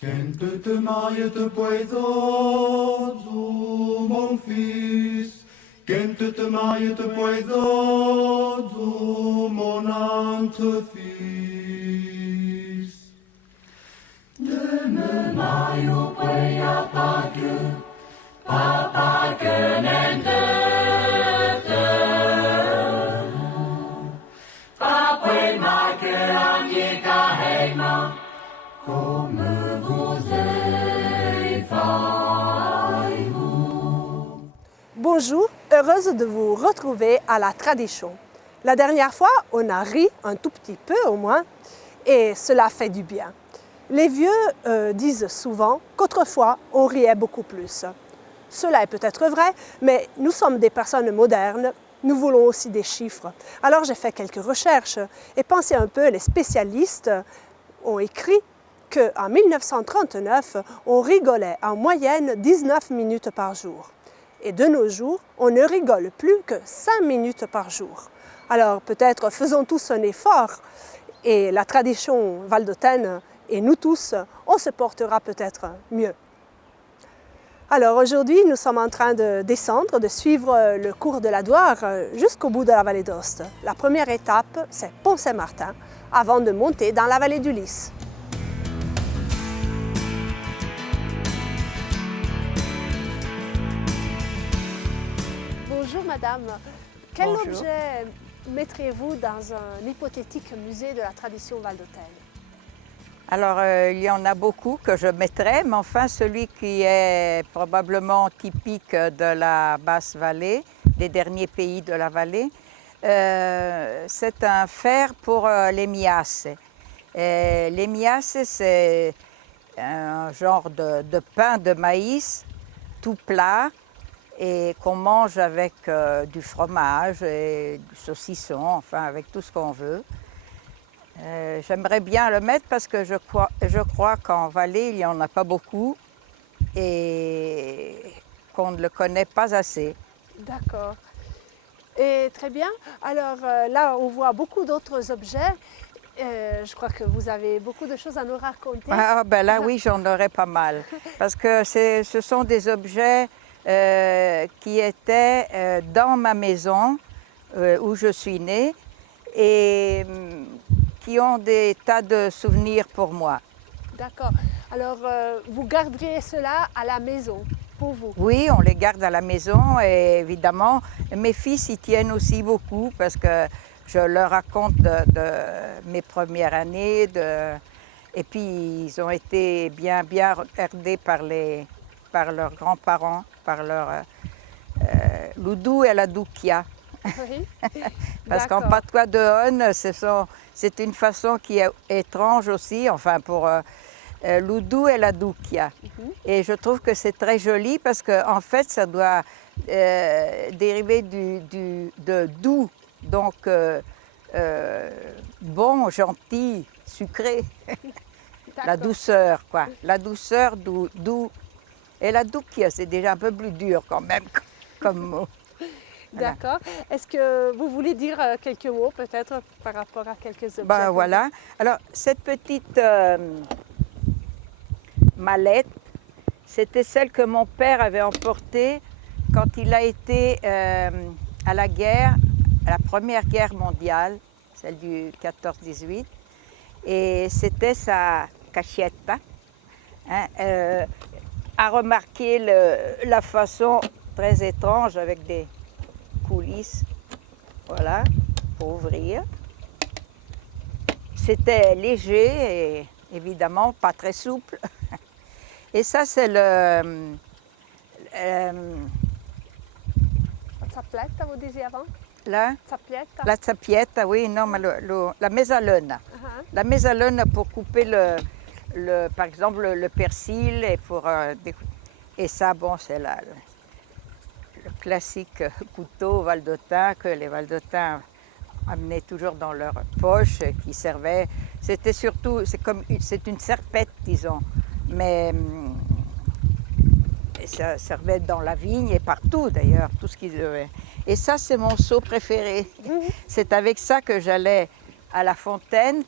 Quand tu te mailles te poisos, mon fils, quand tu te mailles te poisos, mon entre-fils. De me maio poia pague, papa gönnen döte. Papui make anjika heima, comme vous faillez-vous. Bonjour, heureuse de vous retrouver à la tradition. La dernière fois, on a ri un tout petit peu au moins, et cela fait du bien. Les vieux disent souvent qu'autrefois, on riait beaucoup plus. Cela est peut-être vrai, mais nous sommes des personnes modernes, nous voulons aussi des chiffres. Alors j'ai fait quelques recherches et pensez un peu, les spécialistes ont écrit qu'en 1939, on rigolait en moyenne 19 minutes par jour. Et de nos jours, on ne rigole plus que 5 minutes par jour. Alors peut-être faisons tous un effort et la tradition valdôtaine et nous tous, on se portera peut-être mieux. Alors aujourd'hui, nous sommes en train de descendre, de suivre le cours de la Doire jusqu'au bout de la vallée d'Aoste. La première étape, c'est Pont-Saint-Martin, avant de monter dans la vallée du Lys. Bonjour madame, quel Bonjour. objet mettriez-vous dans un hypothétique musée de la tradition valdôtaine? Alors, il y en a beaucoup que je mettrais, mais enfin, celui qui est probablement typique de la Basse-Vallée, des derniers pays de la vallée, c'est un fer pour les miasses. Les miasses, c'est un genre de pain de maïs tout plat et qu'on mange avec du fromage et du saucisson, enfin avec tout ce qu'on veut. J'aimerais bien le mettre parce que je crois qu'en vallée, il n'y en a pas beaucoup et qu'on ne le connaît pas assez. D'accord. Et très bien. Alors là, on voit beaucoup d'autres objets. Je crois que vous avez beaucoup de choses à nous raconter. Ah ben là, oui, j'en aurais pas mal. Parce que ce sont des objets qui étaient dans ma maison où je suis née et qui ont des tas de souvenirs pour moi. D'accord. Alors, vous garderiez cela à la maison, pour vous? Oui, on les garde à la maison et évidemment, mes fils y tiennent aussi beaucoup parce que je leur raconte de mes premières années. Et puis, ils ont été bien regardés par leurs grands-parents, par leur Loudou et la Doukia. Oui. Parce qu'en patois de Honne, c'est une façon qui est étrange aussi, enfin pour Loudou et la Doukia. Et je trouve que c'est très joli parce qu'en fait, ça doit dériver de doux, donc bon, gentil, sucré. La douceur, quoi. La douceur, doux. Et la Doukia, c'est déjà un peu plus dur quand même comme mot. Voilà. D'accord. Est-ce que vous voulez dire quelques mots peut-être par rapport à quelques objets? Ben voilà. Alors, cette petite mallette, c'était celle que mon père avait emportée quand il a été à la guerre, à la Première Guerre mondiale, celle du 14-18. Et c'était sa cachetta. À remarquer la façon très étrange avec des coulisses, voilà, pour ouvrir. C'était léger et évidemment pas très souple. Et ça, c'est La zappletta, vous disiez avant? Zappietta? La zappietta, oui, non, mais la mezzaluna. La mezzaluna pour couper par exemple le persil et et ça, bon, c'est le classique couteau valdôtain que les Valdôtains amenaient toujours dans leur poche, qui servait. C'était surtout, c'est une serpette, disons, mais ça servait dans la vigne et partout d'ailleurs, tout ce qu'ils devaient. Et ça, c'est mon seau préféré. C'est avec ça que j'allais à la fontaine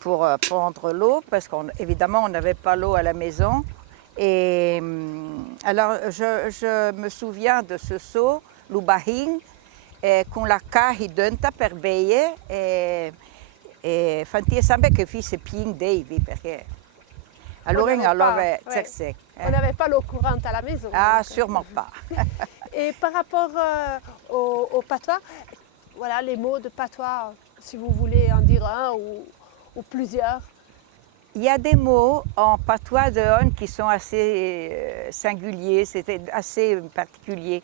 pour prendre l'eau, parce qu'évidemment, on n'avait pas l'eau à la maison. Et alors, je me souviens de ce seau, l'ubahin, con la cahidenta per veie, e fanti sempre che fosse pieno Davy, perché allora n'avait allora pas, ouais. sec. On n'avait pas l'eau courante à la maison. Ah, donc. sûrement pas. Et par rapport au patois, voilà les mots de patois, si vous voulez en dire un ou plusieurs. Il y a des mots en patois de On qui sont assez singuliers, c'était assez particulier.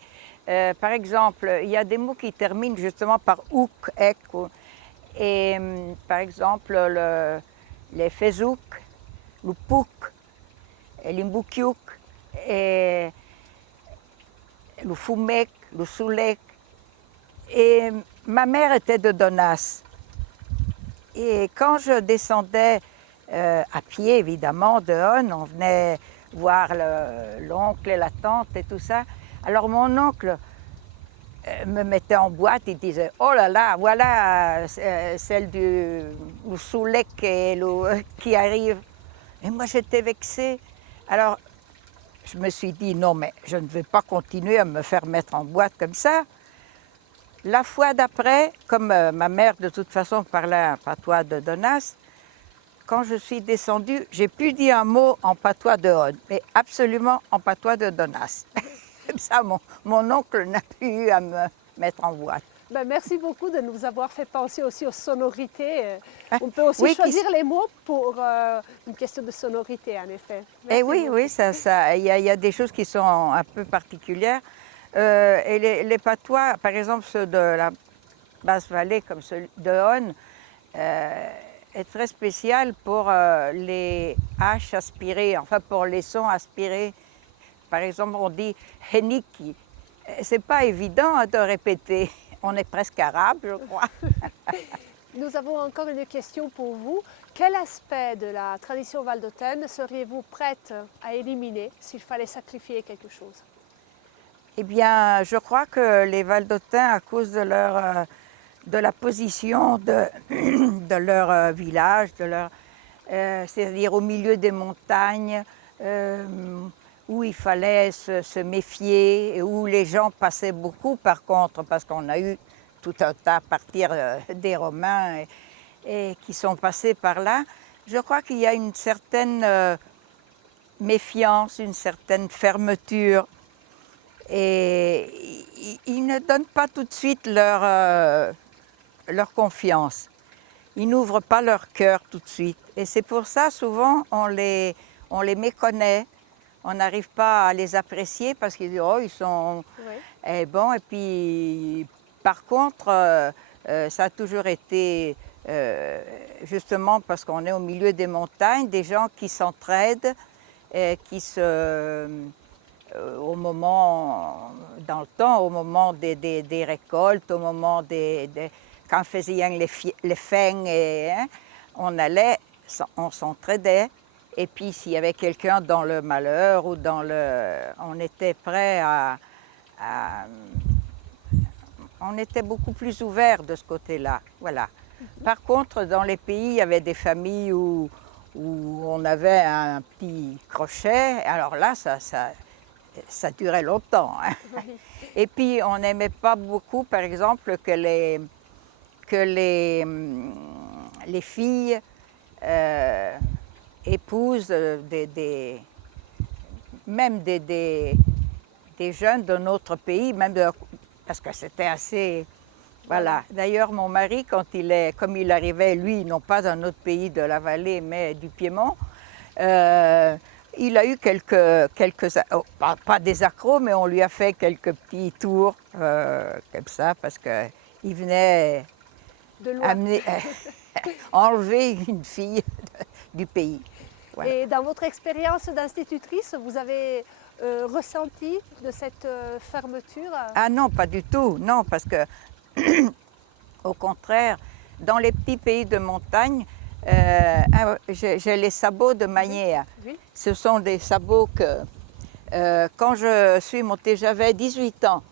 Par exemple, il y a des mots qui terminent justement par ouk, ek. Et par exemple, les fezouk, le pouk, l'imbukyuk, et le fumek, le soulek. Et ma mère était de Donas. Et quand je descendais à pied, évidemment, de On, on venait voir l'oncle et la tante et tout ça. Alors mon oncle me mettait en boîte, il disait « Oh là là, voilà celle du soulek qui arrive ». Et moi j'étais vexée. Alors je me suis dit « Non, mais je ne vais pas continuer à me faire mettre en boîte comme ça ». La fois d'après, comme ma mère de toute façon parlait un patois de Donas, quand je suis descendue, j'ai pu dire un mot en patois de On, mais absolument en patois de Donas. Comme ça, mon oncle n'a plus eu à me mettre en boîte. Ben, merci beaucoup de nous avoir fait penser aussi aux sonorités. On peut aussi Oui, choisir les mots pour une question de sonorité, en effet. Merci Et oui, beaucoup. oui, il y a des choses qui sont un peu particulières. Et les patois, par exemple ceux de la Basse-Vallée, comme celui de On, est très spécial pour les H aspirés, enfin pour les sons aspirés. Par exemple, on dit heniki. C'est pas évident de répéter. On est presque arabe, je crois. Nous avons encore une question pour vous. Quel aspect de la tradition valdotaine seriez-vous prête à éliminer s'il fallait sacrifier quelque chose? Eh bien, je crois que les Valdotins, à cause de la position de leur village, c'est-à-dire au milieu des montagnes, où il fallait se méfier, et où les gens passaient beaucoup par contre, parce qu'on a eu tout un tas à partir des Romains et qui sont passés par là. Je crois qu'il y a une certaine méfiance, une certaine fermeture. Et ils ne donnent pas tout de suite leur confiance. Ils n'ouvrent pas leur cœur tout de suite. Et c'est pour ça, souvent, on les méconnaît. On n'arrive pas à les apprécier parce qu'ils disent « Oh, ils sont bons ». Et puis, par contre, ça a toujours été, justement parce qu'on est au milieu des montagnes, des gens qui s'entraident, qui au moment, dans le temps, au moment des récoltes, au moment quand faisaient les fêtes, on s'entraidait. Et puis s'il y avait quelqu'un dans le malheur ou on était prêt on était beaucoup plus ouvert de ce côté-là. Voilà. Par contre, dans les pays, il y avait des familles où on avait un petit crochet. Alors là, ça durait longtemps. Hein. Oui. Et puis, on n'aimait pas beaucoup, par exemple, que les filles épousent même des jeunes de notre pays, parce que c'était assez... Voilà. D'ailleurs, mon mari, comme il arrivait, lui, non pas d'un autre pays de la vallée, mais du Piémont, il a eu pas des accros, mais on lui a fait quelques petits tours comme ça, parce qu'il venait enlever une fille du pays. Voilà. Et dans votre expérience d'institutrice, vous avez ressenti de cette fermeture? Ah non, pas du tout, non, parce que, au contraire, dans les petits pays de montagne, j'ai les sabots de Magnéa. Oui. Ce sont des sabots que, quand je suis montée, j'avais 18 ans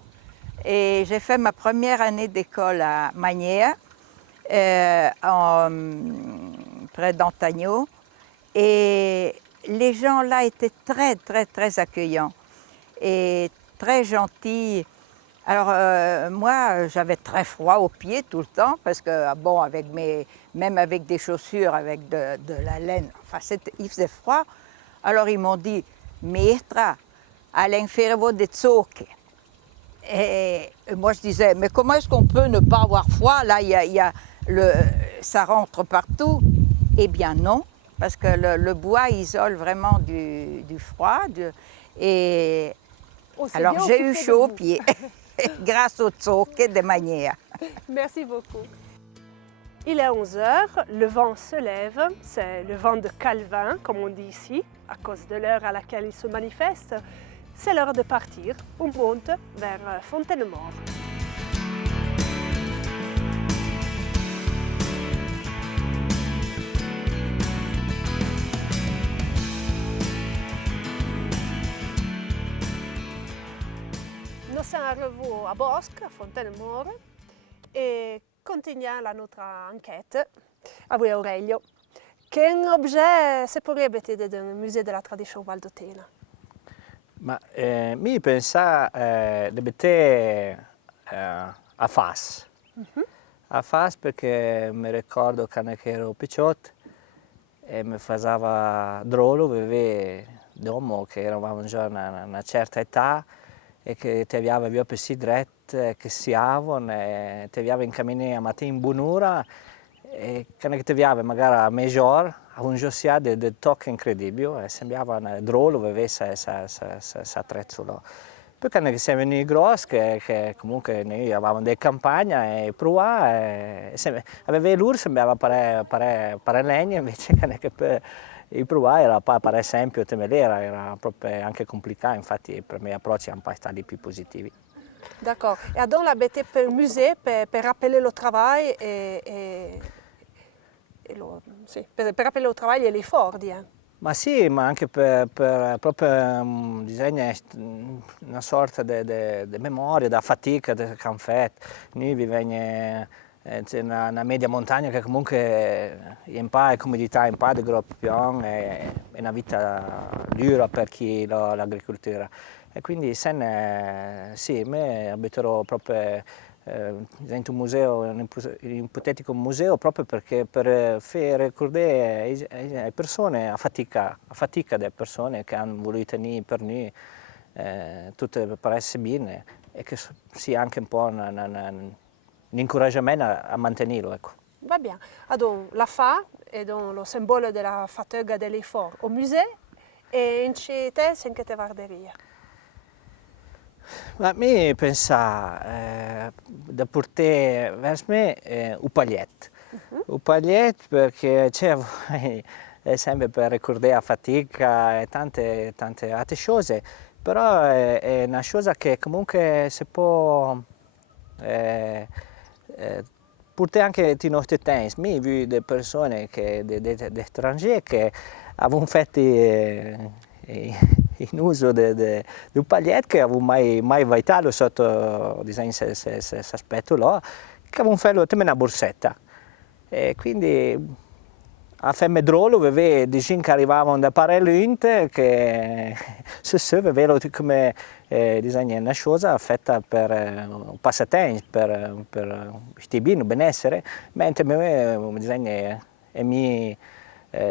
et j'ai fait ma première année d'école à Magnéa près d'Antagno. Et les gens là étaient très, très, très accueillants et très gentils. Alors moi, j'avais très froid aux pieds tout le temps parce que, bon, même avec des chaussures, avec de la laine, enfin, il faisait froid. Alors ils m'ont dit, Maestra, all'infermo de zocche. Et moi je disais, mais comment est-ce qu'on peut ne pas avoir froid? Là, ça rentre partout. Eh bien non, parce que le bois isole vraiment du froid. Et alors j'ai eu chaud aux pieds, grâce aux zocche de Magnéa. Merci beaucoup. Il est 11 heures, le vent se lève, c'est le vent de Calvin, comme on dit ici, à cause de l'heure à laquelle il se manifeste. C'est l'heure de partir, on monte vers Fontaine-Mort. Nous sommes arrivés à Bosc, à Fontaine-Mort, et continuiamo la nostra enquête avec Aurelio. Quel objet se pourrait être dans le musée de la tradition valdotena? Ma mi pensa di mettere a Fas. A Fas perché mi ricordo quando ero piccolo e mi faceva drôle vedere domo che eravamo già una certa età e che ti aveva via per si dret che si avevano e ti aveva incamminato a mattina in buon'ora e quando ti aveva magari a mezz'ora un giossia del tocco incredibile e sembrava drôle vedere questo attrezzo là. Poi quando siamo venuti grossi, che comunque noi avevamo delle campagne e provare, aveva l'ur sembrava pare legno, invece che per il provare era per esempio temelera, era proprio anche complicato, infatti per me approcci erano pas stati più positivi. D'accord. Et donc l'habiter per il musée, per rappeler le travail per rappeler le travail e l'effort, Ma sì, ma anche per proprio disegna una sorta di memoria, da fatica, di canfet. Noi viviamo in una media montagna che comunque impara comodità, impara di groppo piano, è una vita dura per chi l'agricoltura. E quindi sì, me abiterò proprio in un museo, un ipotetico museo proprio perché per far ricordare alle persone a fatica delle persone che hanno voluto venire per noi tutte per essere bene e che sia anche un po' un incoraggiamento a mantenerlo. Ecco. Va bien. Donc la fa è lo simbolo della fatica dell'effort au musée e in città in che te varderia. Ma mi pensa da portare verso me un paglietto. Un paglietto perché c'è sempre per ricordare la fatica e tante altre cose, però è una cosa che comunque si può portare anche nei nostri tempi. Mi ho visto delle persone, degli stranieri che avevano fatto in uso di un paglietto che avevo mai visto sotto questo aspetto là, che avevo fatto una borsetta. E quindi a femme drôle vedere di gente che arrivavano da parelinte che se vedevano come una cosa fatta per un passatempo, per stare benessere, mentre me disegna e mi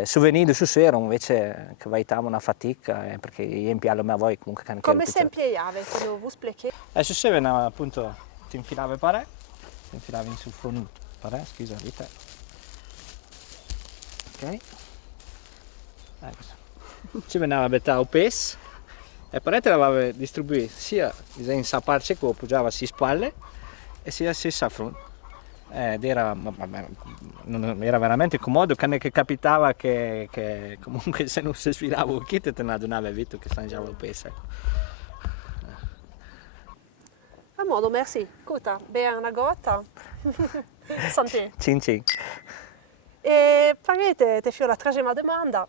souvenir di sera invece che vaitava una fatica perché io impiego a voi comunque che come si impiegava, te lo vuoi spiegare? Adesso se veniva appunto ti infilava pare, ti infilavi in sul fondo pare, scusa vita. Ok. Ecco. Ci veniva a bettare il peso e pare te l'aveva distribuito sia in sa parte che appoggiava si spalle e sia si sa fronte. Ed era veramente comodo, quando capitava che comunque se non si sfilava il kit te ne adonavi visto che stangiava il peso. A modo, merci. Cuta, bea una gota. Santé. Cin cin. E parete te fio la tragema domanda.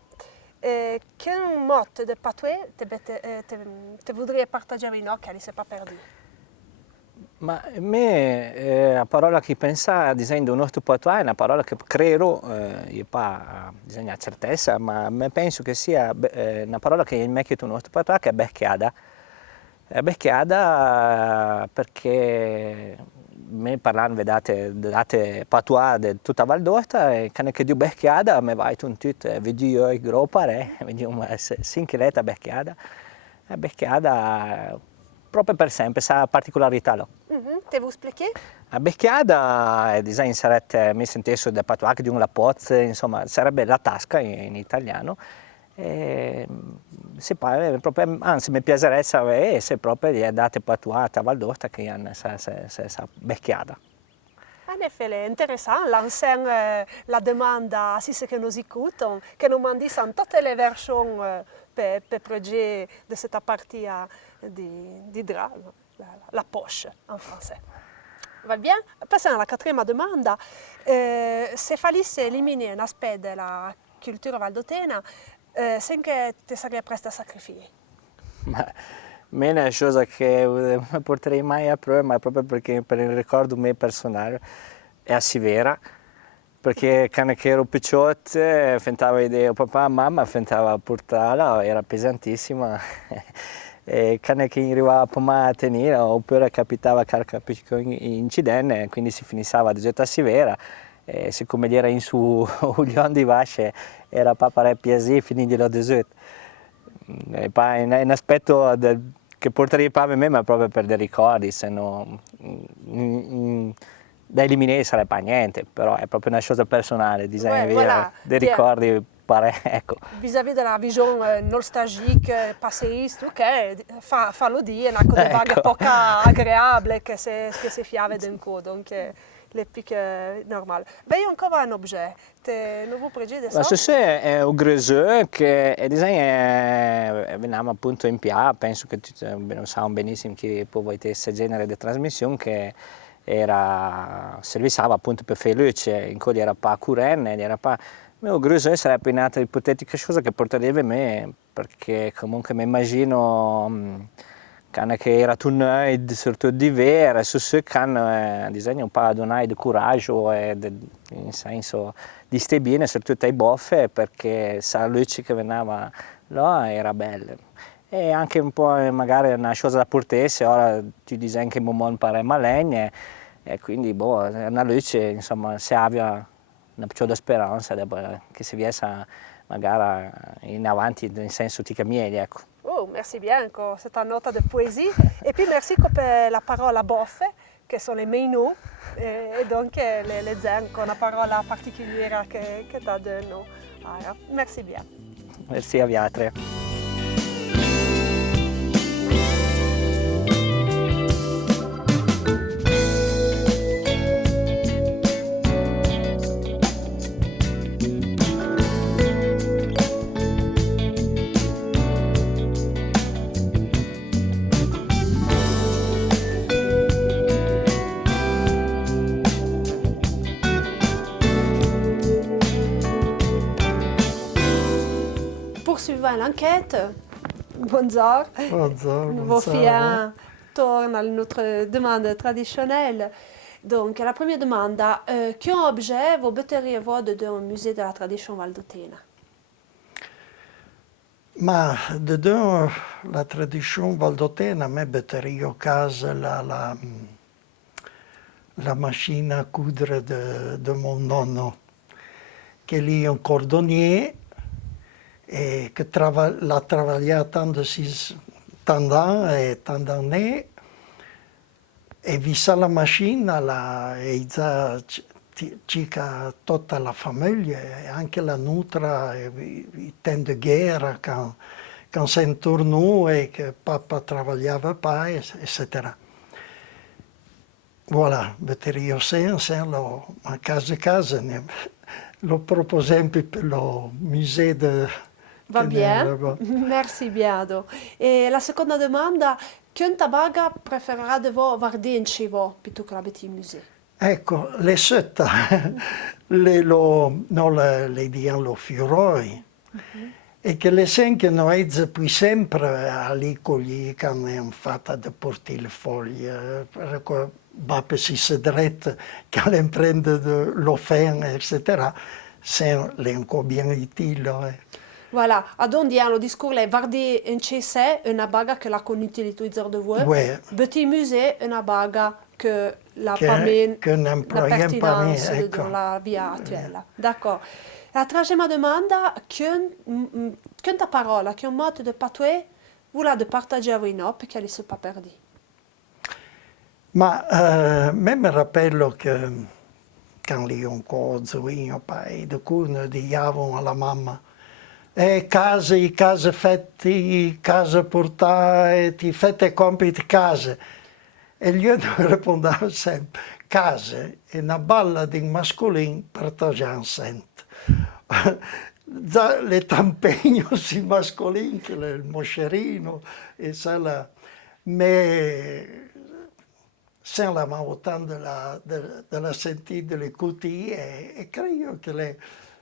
Quel mot de patoué te voudrais partager avec nous, qu'elle ne s'est pas perdue? Ma a me la parola che pensa a disegno del nostro patois è una parola che credo, io pas disegna certezza, ma penso che sia una parola che è in me che tu nostro patois, che è becchiada. È becchiada perché me parlando date patois di tutta Val d'Osta e che dico becchiada mi vai un tutto vedio i gropare, vediamo sinchiletta becchiada. È becchiada proprio per sempre, sa particolarità là. Te vous expliquer? La becchiada, disegno sarebbe messo in testo da patois di una pozza, insomma sarebbe la tasca in italiano. E, proprio, anzi mi piacerebbe sapere se proprio gli date patois a Val d'Osta che hanno questa becchiada. En effet, c'est intéressant. L'ancien, la demande à ceux qui nous écoutent, que nous m'en disent toutes les versions per projet de cette partie di drap, la poche en français. Va bien? Passons à la quatrième demande. Se fallisse éliminer un aspect de la culture valdotena, c'est che ti sarei presto a sacrificare? Ma a me è una cosa che non porterei mai a prova, ma proprio perché per il ricordo mio personale è a Sivera, perché quando ero piccolo fentava idea papà e mamma, fentava a portarla, era pesantissima. E quando arrivava a me a tenere, oppure capitava qualche piccolo incidente, quindi si finissava a Sivera, e siccome gli era in su gli ondi vasce, era papà piacere finirglielo deserto. È un aspetto che porterei a me, ma proprio per dei ricordi, se no da eliminare sarebbe niente, però è proprio una cosa personale, Voilà, dei ricordi, ecco. Vis-à-vis de la vision nostalgique, passéiste, ok, fallo dire, una cosa Ecco. poco agréable che si fiave d'un coup, donc les pics normales. Ben, il y a encore un objet, te nouveau projet de ça? Questo è un greseux che veniamo appunto in PA, penso che tutti sappiamo benissimo che può essere questo genere di trasmissione che serviva appunto per fare luce, in cui era pas curenne, era pas. Il greseux sarebbe un'altra ipotetica cosa che porterebbe a me, perché comunque mi immagino che era un noi soprattutto di vera, su che hanno disegno un po' di un di coraggio e in senso di stare bene, soprattutto ai boffe, perché la luce che veniva là era bella. E anche un po' magari una cosa da portarsi, ora ti disegni che il mondo pare malegna, e quindi è una luce, insomma, se abbia una piccola speranza che si riesca magari in avanti in senso di cambiare, ecco. Oh, merci bien pour cette note de poésie. Et puis merci pour la parole boffe, che sono les meinu, et donc les zen, con una parola particolare che tu as donné. Alors, merci bien. Merci a voi. Poursuivant l'enquête, bonjour. Bonjour, Nous faisons tourne à notre demande traditionnelle. Donc, la première demande, quel objet vous batteriez-vous dans un musée de la tradition valdotena? Ma dedans la tradition valdotena, me batteria a casa la machine à coudre de mon nonno, che lì è un cordonnier e che l'ha lavorato tant d'anni e vissa la machine e già circa tutta la famiglia e anche la nutra i temps de guerra quand se tornò e che papà lavorava pas eccetera. Voilà, batteria senza a casa lo proposem per lo musée de Va bien, merci bien. Et la seconde demande, quelle tabaga préférez-vous guardare in cibo piuttosto che la betti in musée? Ecco, le setta, le diano lo fioroi, E che le senche non è più sempre lì con gli che hanno fatto da portare le foglie, perché va si sedret che le prende l'offert, etc. C'est l'enco bien utile. Voilà, adon di hanno discorre vardi in cese una baga che la con utilizzare de voi. Ouais. Petit musée una baga che la Che pamen non la pertinence ecco. de la via attuelle. D'accord. La tragema domanda che ta parola, che un modo de patouer, voula de partager avec nous perché elle se pas perdu. Ma me mi rappello che quando io un coso, io pai, da cui dicevano alla mamma, case fatti, case portate, ti fate compiti case. E io rispondevo sempre, case è una balla di mascolino partagiano sempre. Le tampegno si mascolino, che il moscerino, e sala, me se la mautan della sentita delle cutie e credo che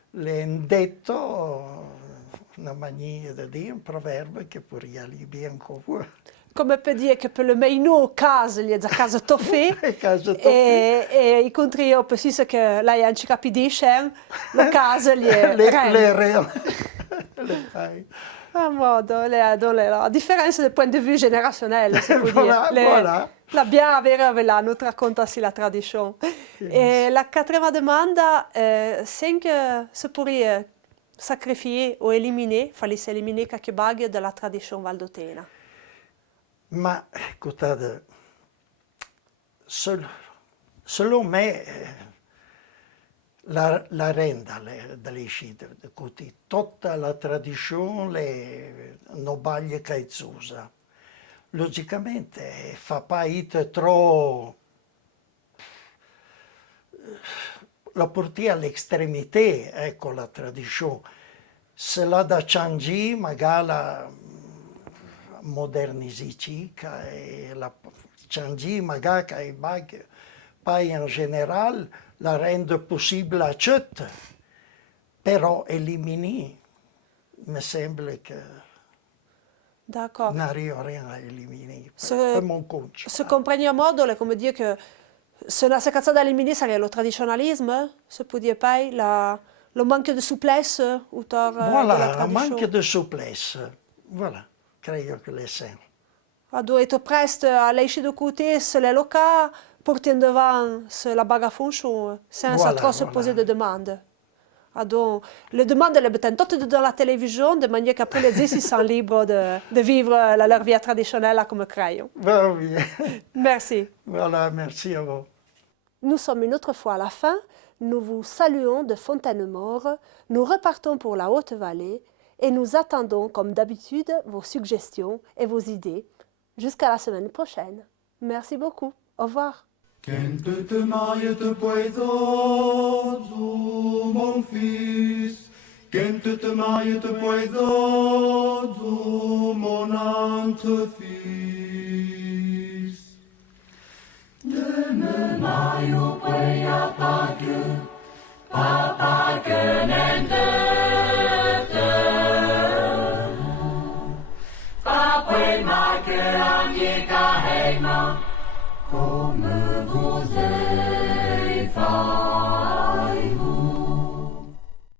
le han detto una maniera di dire, un proverbio che pure lì bien con voi. Come per dire che per le meino case, gli è casa toffè, e i contri per sì che lei non ci capisce, le case gli è le fai. A modo, la differenza del point de vue générationnel, si può Voilà, dire. voilà. La bien avere la nous racconta aussi la tradition. Et la quatrième demande, c'est que se pourrait sacrifier ou éliminer, fallait s'éliminer quelques bagues de la tradition valdotena. Ma guardate, selon me la renda delle scelte, tutta la tradizione non baglia caizusa. Logicamente fa paite troppo la porti all'estremità, ecco la tradizione. Se la da changi magari la modernizzi e la changi magari che i bag poi in generale la rende possibile a tutti, però elimini mi sembra che D'accord. non arrivo rien a eliminare Se- per mon conto. Se comprendre a modo, è come dire che se la cazzata da eliminare sarebbe lo tradizionalismo, se può dire poi lo manque de souplesse autour de la Voilà, un tradition. manque de souplesse. Voilà, credo che le sia. A doit être preste à lécher de côté, se les locaux, porter devant se la bague à fonction, sans Voilà, trop se voilà. poser de demandes. Ah donc, les demandes, elles sont toutes dans la télévision, de manière qu'après les ils sont libres de vivre leur vie traditionnelle comme crayon. Va bien. Merci. Voilà, merci à vous. Nous sommes une autre fois à la fin. Nous vous saluons de Fontaine-Maure. Nous repartons pour la Haute-Vallée et nous attendons, comme d'habitude, vos suggestions et vos idées. Jusqu'à la semaine prochaine. Merci beaucoup. Au revoir. Quand te maille te poisos, mon fils, quand te maille te poisos, mon entre-fils. De me maille poia papa que n'ende papa ma que amica heima. Comme vous êtes.